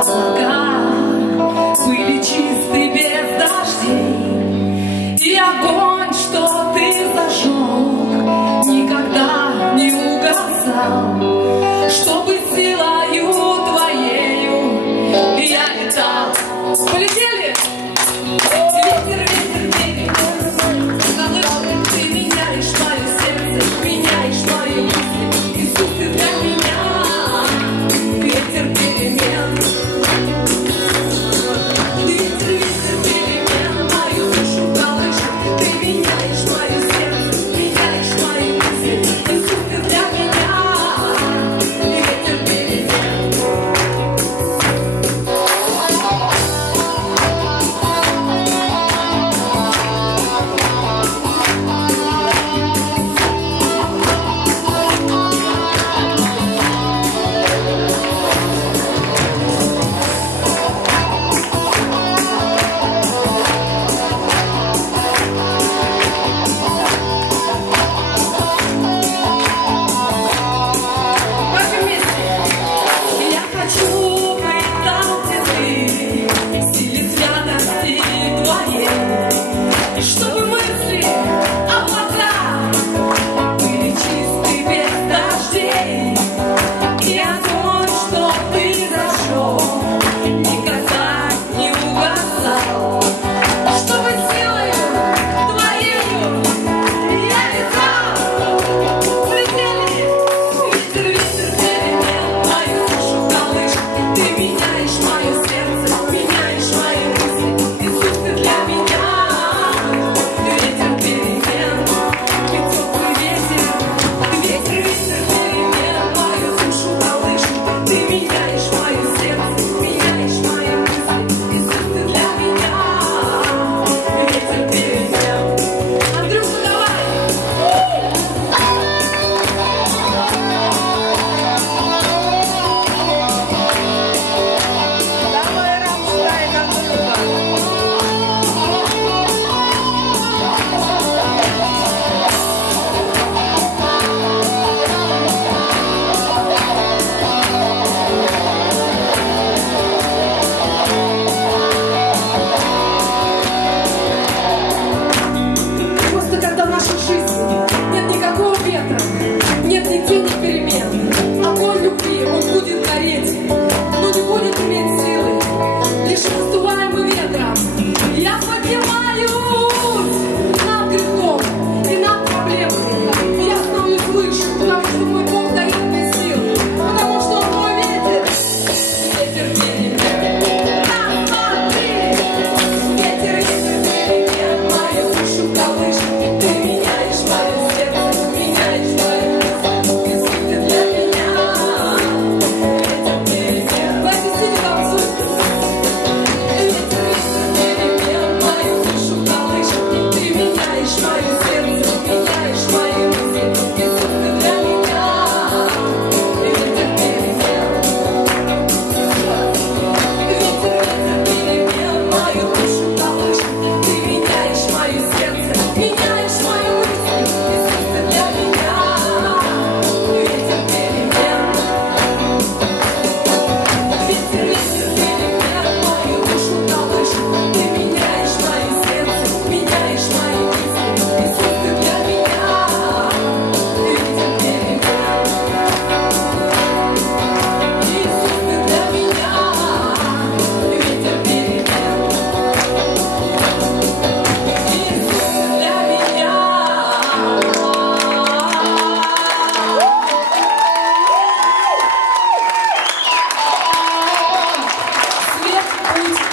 Облака были чисты без дождей, и огонь, что ты зажег, никогда не угасал, чтобы силою твоею я летал. Полетели! Ветер, ветер, перемен, колышет, ты меняешь мое сердце, меняешь мои мысли, Иисус, ты для меня ветер перемен. Ветер, ветер, перемен, мою душу колышет, ты меняешь мое сердце, меняешь мои мысли, Иисус, ты для меня ветер перемен.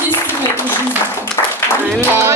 Истинной жизни.